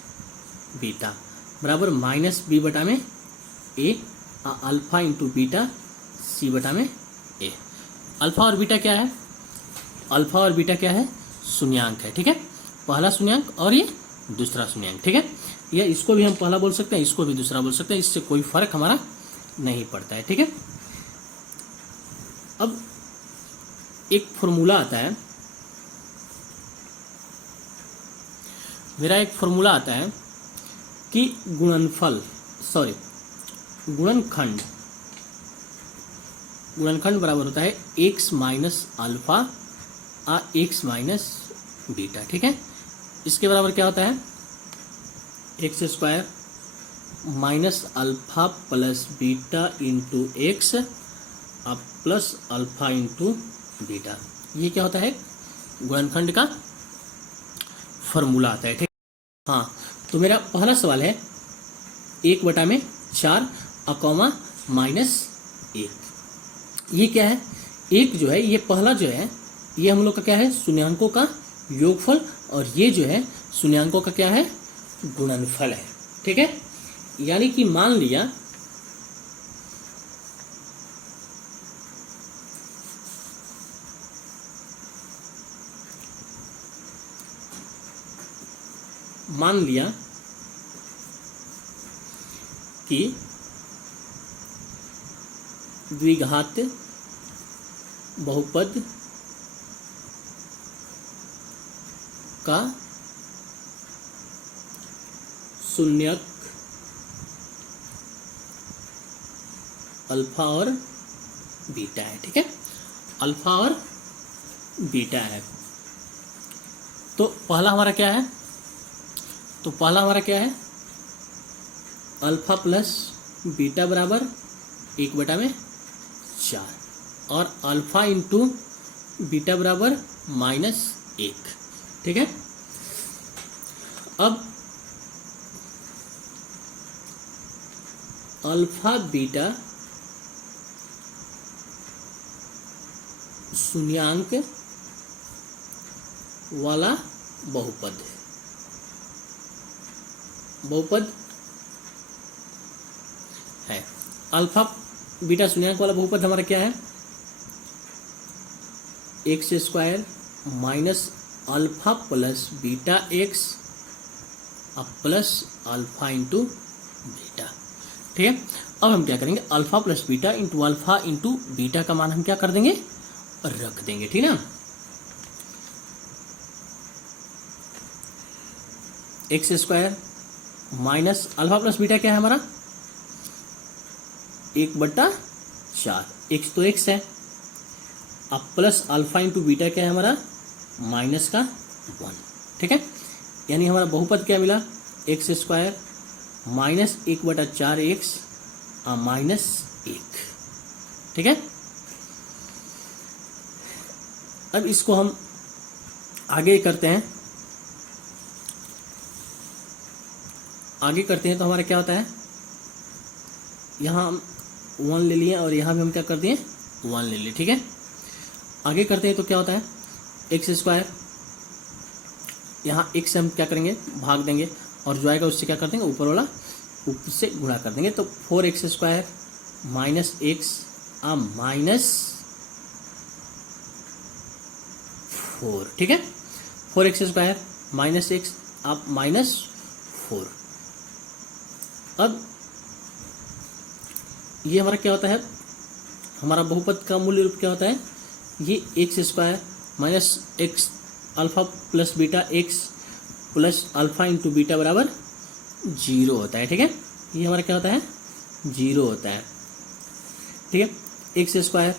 बीटा बराबर -b/a, alpha into beta c/a। Alpha और बीटा क्या है, अल्फा और बीटा क्या है, शून्यांक है। ठीक है, पहला शून्यांक और ये दूसरा शून्यांक। ठीक है, या इसको भी हम पहला बोल सकते हैं, इसको भी दूसरा बोल सकते हैं, इससे कोई फर्क हमारा नहीं पड़ता है। ठीक है, अब एक फॉर्मूला आता है, मेरा एक फॉर्मूला आता है कि गुणनखंड बराबर होता है x minus alpha x minus beta. ठीक है, इसके बराबर क्या होता है, x² minus alpha plus beta into x अब प्लस अल्फा इंटू बीटा। ये क्या होता है, गुणनखंड का फॉर्मूला आता है। ठीक, हाँ, तो मेरा पहला सवाल है 1/4 अकोमा -1। ये क्या है, एक जो है ये पहला जो है ये हम लोग का क्या है, शून्यांकों का योगफल, और ये जो है शून्यांकों का क्या है, गुणनफल है। ठीक है, यानी कि मान लिया कि द्विघात बहुपद का शून्यक अल्फा और बीटा है। ठीक है, अल्फा और बीटा है। तो पहला हमारा क्या है, अल्फा प्लस बीटा बराबर 1/4 और अल्फा इंटू बीटा बराबर -1। ठीक है, अब अल्फा बीटा शून्यांक वाला बहुपद है। अल्फा बीटा शून्यांक वाला बहुपद हमारा क्या है, x² minus alpha plus beta x अब प्लस अल्फा इंटू बीटा। ठीक है, अब हम क्या करेंगे, alpha plus beta into alpha into beta का मान हम क्या कर देंगे, रख देंगे। ठीक है ना, x² minus alpha plus beta क्या है हमारा 1/4, x तो x है, अब प्लस अल्फा इंटू बीटा क्या है हमारा -1। ठीक है, यानी हमारा बहुपद क्या मिला, x² माइनस 1/4x माइनस 1। ठीक है, अब इसको हम आगे करते हैं, तो हमारा क्या होता है, यहाँ हम 1 ले लिए और यहाँ भी हम क्या कर दिए 1 ले लिए। ठीक है, आगे करते हैं तो क्या होता है एक्स स्क्वायर, यहाँ x से हम क्या करेंगे भाग देंगे और जो आएगा उससे क्या कर देंगे ऊपर वाला ऊपर से गुणा कर देंगे। तो 4x² माइनस x माइनस 4। ठीक है, 4x² माइनस x आप माइनस 4। अब ये हमारा क्या होता है, हमारा बहुपद का मूल्य रूप क्या होता है, ये x² minus x alpha plus beta x plus alpha into beta बराबर 0 होता है। ठीक है, ये हमारा क्या होता है 0 होता है। ठीक है, x²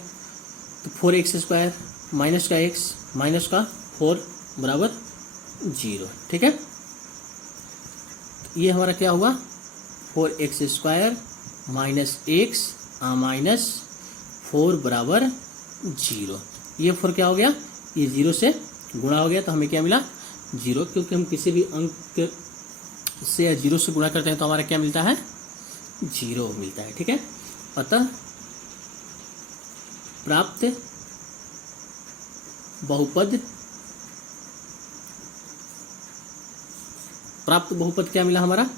तो 4x² माइनस का x माइनस का 4 बराबर 0। ठीक है, ये हमारा क्या हुआ 4x² माइनस x माइनस 4 बराबर 0। ये 4 क्या हो गया, ये 0 से गुणा हो गया तो हमें क्या मिला 0, क्योंकि हम किसी भी अंक से या 0 से गुणा करते हैं तो हमारा क्या मिलता है 0 मिलता है। ठीक है, अतः प्राप्त बहुपद क्या मिला हमारा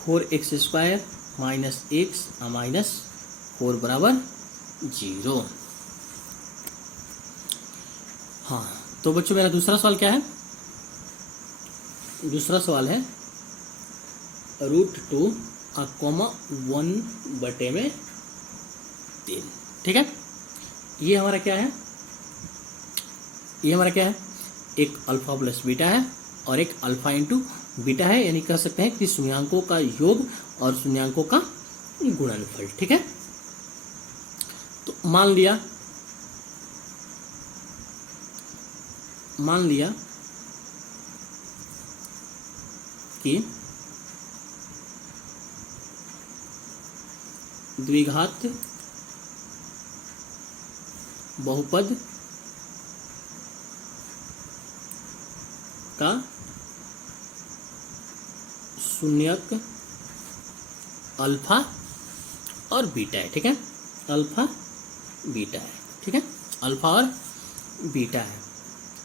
4x² माइनस x माइनस 4 बराबर 0। हाँ, तो बच्चों मेरा दूसरा सवाल क्या है, दूसरा सवाल है √2 1/3। ठीक है, ये हमारा क्या है, एक अल्फा प्लस बीटा है और एक अल्फा इंटू बीटा है, यानी कह सकते हैं कि शून्यांकों का योग और शून्यांकों का गुणनफल। ठीक है, तो मान लिया कि द्विघात बहुपद का शून्यक अल्फा और बीटा है। ठीक है, अल्फा बीटा है। ठीक है, अल्फा और बीटा है,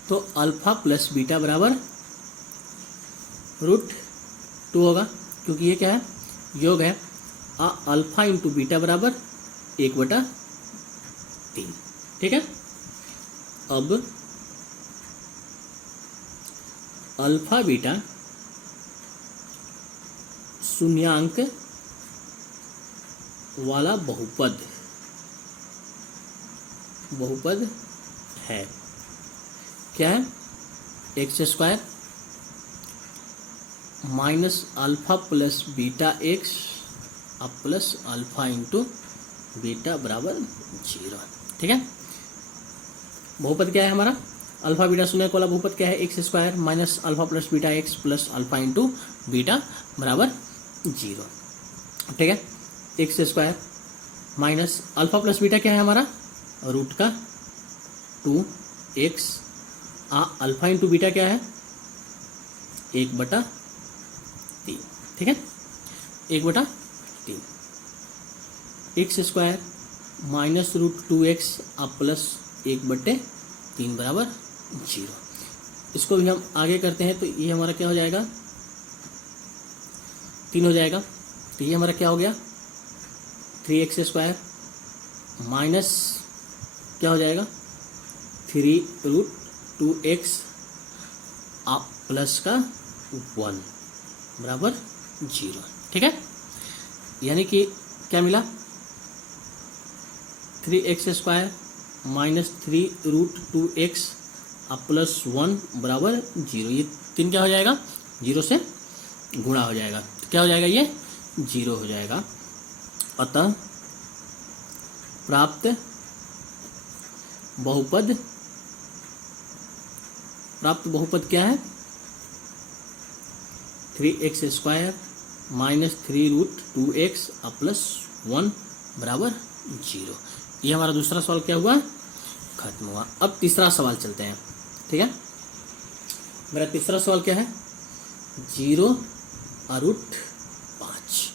तो अल्फा प्लस बीटा बराबर √2 होगा, क्योंकit ये क्या है योग है, अल्फा इंटू बीटा बराबर 1/3। ठीक है, अब अल्फा बीटा शून्यांक वाला बहुपद है, क्या है x² minus alpha plus beta x plus alpha into beta बराबर 0। ठीक है, बहुपद क्या है हमारा अल्फा बीटा शून्यक वाला बहुपद क्या है x² minus alpha plus beta x plus alpha into beta बराबर 0। ठीक है, x² minus alpha plus beta क्या है हमारा √2x अल्फा इंटू बीटा क्या है 1/3। ठीक है, 1/3 x² माइनस √2x प्लस 1/3 बराबर 0। इसको भी हम आगे करते हैं तो ये हमारा क्या हो जाएगा 3 हो जाएगा, तो ये हमारा क्या हो गया 3x² माइनस क्या हो जाएगा 3√2x प्लस का 1 बराबर 0। ठीक है, यानी कि क्या मिला 3x² माइनस 3√2x प्लस 1 बराबर 0। ये 3 क्या हो जाएगा 0 से गुणा हो जाएगा, तो क्या हो जाएगा ये 0 हो जाएगा। अतः प्राप्त बहुपद क्या है 3x² -3√2x प्लस 1 बराबर 0। ये हमारा दूसरा सवाल क्या हुआ, खत्म हुआ। अब तीसरा सवाल चलते हैं, ठीक है। मेरा तीसरा सवाल क्या है, 0√5,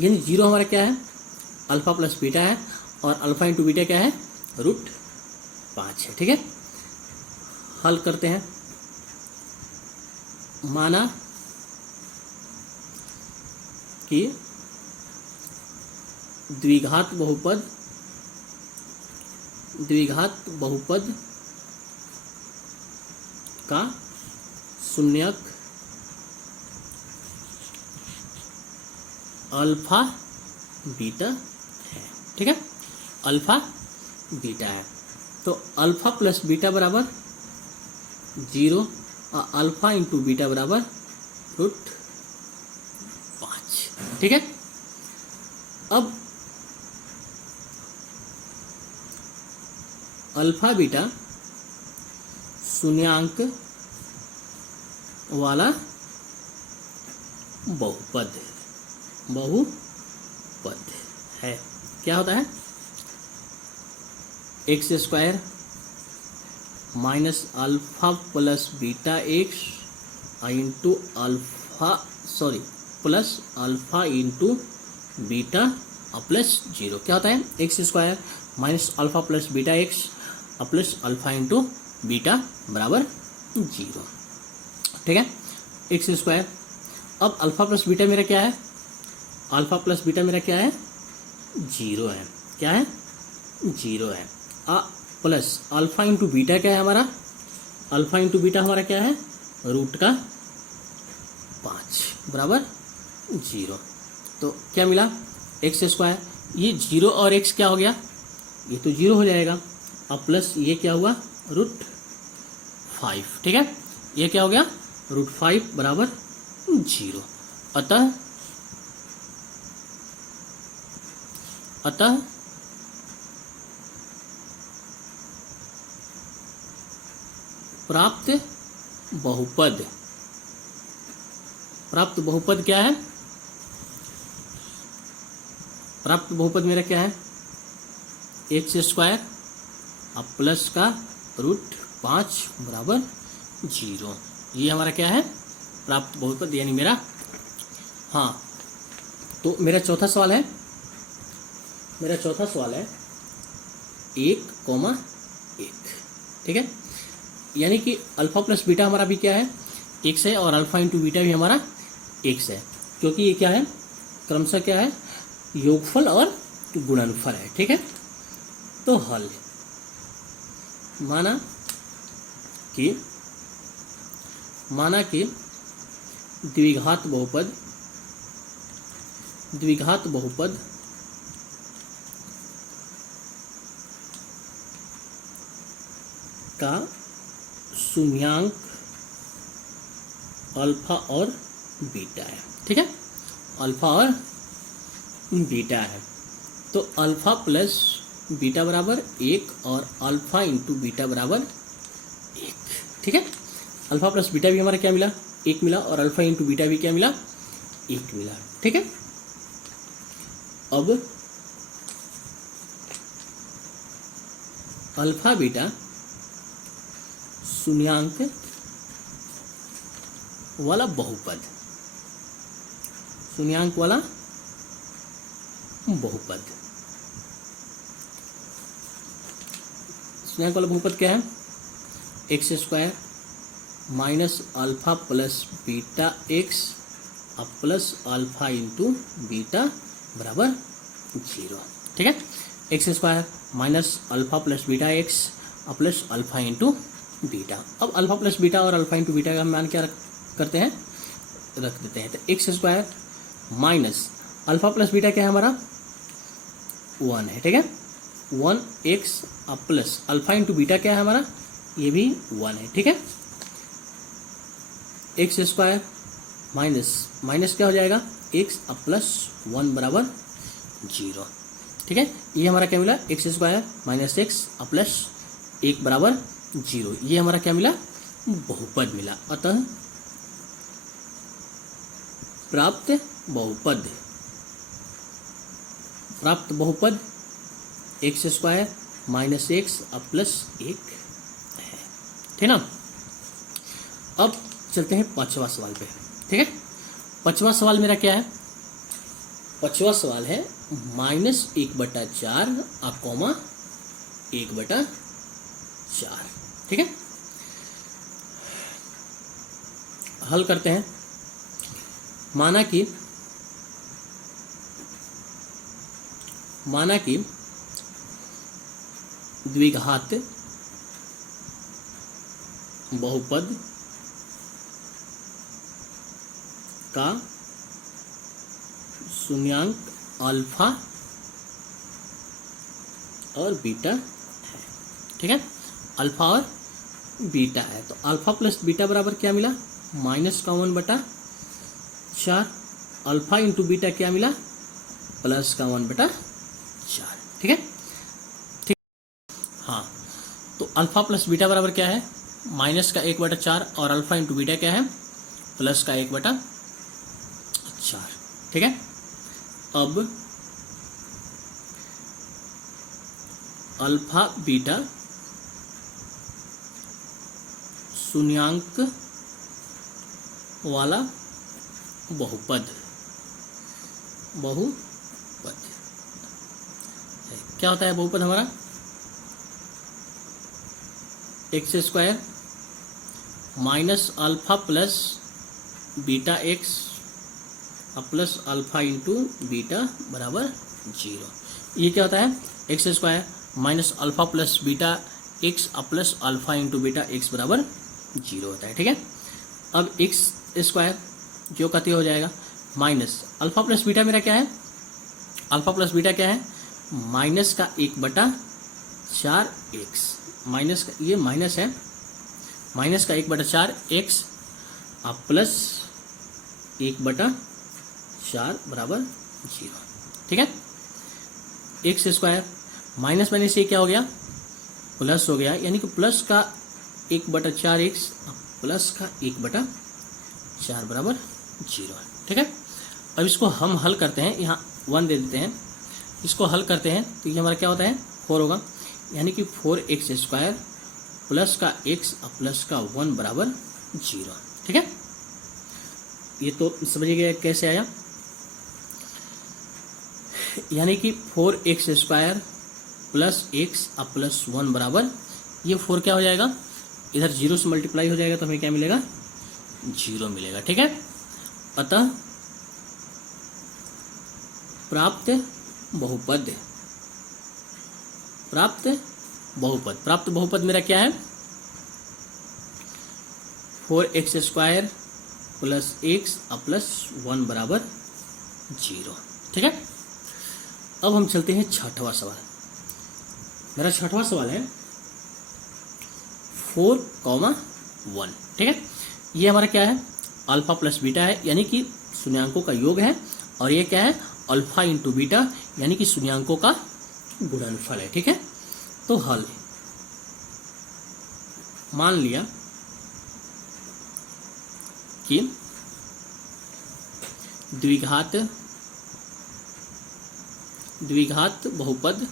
यानी 0 हमारा क्या है, अल्फा प्लस बीटा है, और अल्फा इंटू बीटा क्या है, √5 है, ठीक है। हल करते हैं। माना कि द्विघात बहुपद का शून्यक अल्फा बीटा है, ठीक है, अल्फा बीटा है। तो अल्फा प्लस बीटा बराबर 0 और अल्फा इंटू बीटा बराबर √5, ठीक है। अब अल्फा बीटा शून्यांक वाला बहुपद है। क्या होता है, x² minus alpha plus beta x into plus alpha into beta plus 0। क्या होता है, x² minus alpha plus beta x plus alpha into beta बराबर 0, ठीक है, x²। अब अल्फा प्लस बीटा मेरा क्या है, अल्फा प्लस बीटा मेरा क्या है, 0 है। क्या है, 0 है। प्लस अल्फा इंटू बीटा क्या है हमारा, अल्फा इंटू बीटा हमारा क्या है, √5 बराबर 0। तो क्या मिला, x², ये 0 और x क्या हो गया, ये तो 0 हो जाएगा। अब प्लस ये क्या हुआ, √5, ठीक है, ये क्या हो गया, √5 बराबर 0। अतः प्राप्त बहुपद क्या है, प्राप्त बहुपद मेरा क्या है, x² अब प्लस का √5 बराबर 0। ये हमारा क्या है, प्राप्त बहुपद, यानी मेरा, हाँ। तो मेरा चौथा सवाल है 1,1, ठीक है। यानी कि अल्फा प्लस बीटा हमारा भी क्या है, x है, और अल्फा इंटू बीटा भी हमारा x है, क्योंकि ये क्या है, क्रमशः क्या है, योगफल और गुणनफल है, ठीक है। तो हल, माना कि द्विघात बहुपद का शून्यांक अल्फा और बीटा है, ठीक है, अल्फा और बीटा है। तो अल्फा प्लस बीटा बराबर 1 और अल्फा इंटू बीटा बराबर 1, ठीक है। अल्फा प्लस बीटा भी हमारा क्या मिला, 1 मिला, और अल्फा इंटू बीटा भी क्या मिला, 1 मिला, ठीक है। अब अल्फा बीटा शून्यांक वाला बहुपद, शून्यांक वाला बहुपद क्या है, x² minus alpha plus beta x plus alpha into beta बराबर 0, ठीक है। x² minus alpha plus beta x plus alpha into beta. अब अल्फा प्लस बीटा और अल्फा इंटू बीटा का हम मान क्या रख देते हैं, तो x² minus alpha plus beta क्या है हमारा, 1 है, ठीक है, 1x plus alpha into beta क्या है हमारा, ये भी 1 है, ठीक है। x² माइनस क्या हो जाएगा, x प्लस 1 बराबर 0, ठीक है। ये हमारा क्या मिला, x² माइनस x प्लस 1 बराबर 0। ये हमारा क्या मिला, बहुपद मिला। अतः प्राप्त बहुपद, प्राप्त बहुपद एक्स स्क्वायर माइनस एक्स अब प्लस एक है, ठीक ना। अब चलते हैं पांचवा सवाल पे, ठीक है। पांचवा सवाल मेरा क्या है, पांचवा सवाल है माइनस एक बटा चार कॉमा एक बटा चार, ठीक है। हल करते हैं। माना कि द्विघात बहुपद का शून्यांक अल्फा और बीटा है, ठीक है। अल्फा और बीटा है, तो अल्फा प्लस बीटा बराबर क्या मिला, माइनस का 1 बटा चार। अल्फा इंटू बीटा क्या मिला, प्लस का 1 बटा चार, ठीक है। ठीक, हाँ, तो अल्फा प्लस बीटा बराबर क्या है, माइनस का 1 बटा चार, और अल्फा इंटू बीटा क्या है, प्लस का 1 बटा चार, ठीक है। अब अल्फा बीटा शून्यांक वाला बहुपद क्या होता है बहुपद हमारा, x square minus alpha plus beta x plus alpha into beta बराबर 0। ये क्या होता है, x square minus alpha plus beta x plus alpha into beta x बराबर 0 होता है, ठीक है। अब एक्स स्क्वायर जो कहते हो जाएगा माइनस अल्फा प्लस बीटा मेरा क्या है, अल्फा प्लस बीटा क्या है, माइनस का 1 बटा चार एक्स, माइनस का ये माइनस है, माइनस का 1 बटा चार एक्स प्लस 1 बटा चार बराबर 0, ठीक है। एक्स स्क्वायर माइनस माइनस से क्या हो गया, प्लस हो गया, यानी कि प्लस का 1 बटा चार एक्स प्लस का 1 बटा चार बराबर 0, ठीक है। अब इसको हम हल करते हैं, यहाँ 1 दे देते हैं, इसको हल करते हैं तो ये हमारा क्या होता है 4 होगा, यानी कि 4x स्क्वायर प्लस का x प्लस का 1 बराबर 0, ठीक है। ये तो समझिएगा कैसे आया, यानी कि 4x square plus x plus 1 बराबर, ये 4 क्या हो जाएगा, इधर 0 से मल्टीप्लाई हो जाएगा तो हमें क्या मिलेगा, 0 मिलेगा, ठीक है। अतः प्राप्त बहुपद, प्राप्त बहुपद मेरा क्या है, 4x square plus x plus 1 बराबर 0, ठीक है। अब हम चलते हैं छठवां सवाल। मेरा छठवां सवाल है 4,1, ठीक है। ये हमारा क्या है, अल्फा प्लस बीटा है, यानी कि शून्यांकों का योग है, और ये क्या है, अल्फा इंटू बीटा यानी कि शून्यांकों का गुणनफल है, ठीक है। तो हल, मान लिया कि द्विघात बहुपद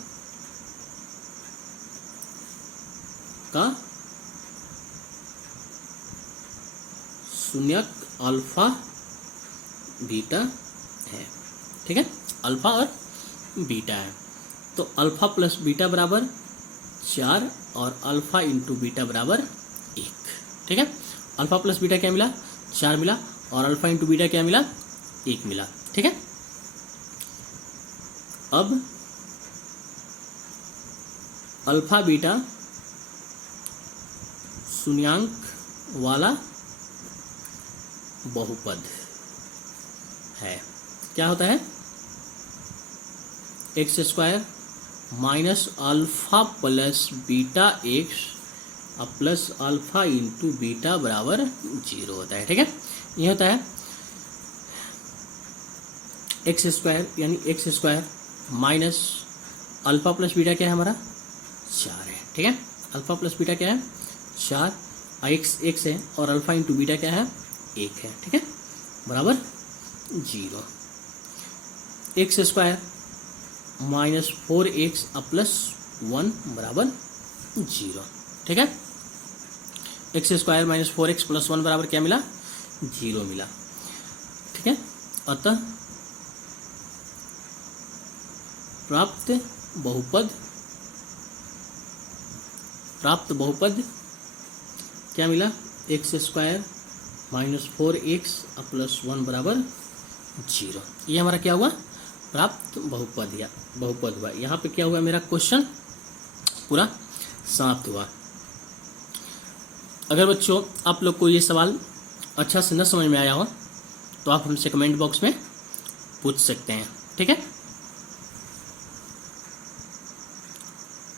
का शून्यक अल्फा बीटा है, ठीक है, अल्फा और बीटा है। तो अल्फा प्लस बीटा बराबर 4 और अल्फा इंटू बीटा बराबर 1, ठीक है। अल्फा प्लस बीटा क्या मिला, 4 मिला, और अल्फा इंटू बीटा क्या मिला, 1 मिला, ठीक है। अब अल्फा बीटा शून्यांक वाला बहुपद है, क्या होता है, x square minus alpha plus beta x plus alpha into beta बराबर 0 होता है, ठीक है। ये होता है एक्स स्क्वायर, यानी x square minus alpha plus beta क्या है हमारा, 4 है, ठीक है। अल्फा प्लस बीटा क्या है, 4, एक्स है, और अल्फा इंटू बीटा क्या है, 1 है, ठीक है, बराबर 0। X square minus 4x plus 1 बराबर 0। ठीक है, x square minus 4x plus 1 बराबर क्या मिला? 0 मिला। ठीक है, अतः प्राप्त बहुपद क्या मिला? X square minus 4x plus 1 बराबर 0। ये हमारा क्या हुआ? प्राप्त बहुपद हुआ। यहाँ पे क्या हुआ? मेरा क्वेश्चन पूरा समाप्त हुआ। अगर बच्चों आप लोग को ये सवाल अच्छा से न समझ में आया हो तो आप हमसे कमेंट बॉक्स में पूछ सकते हैं। ठीक है।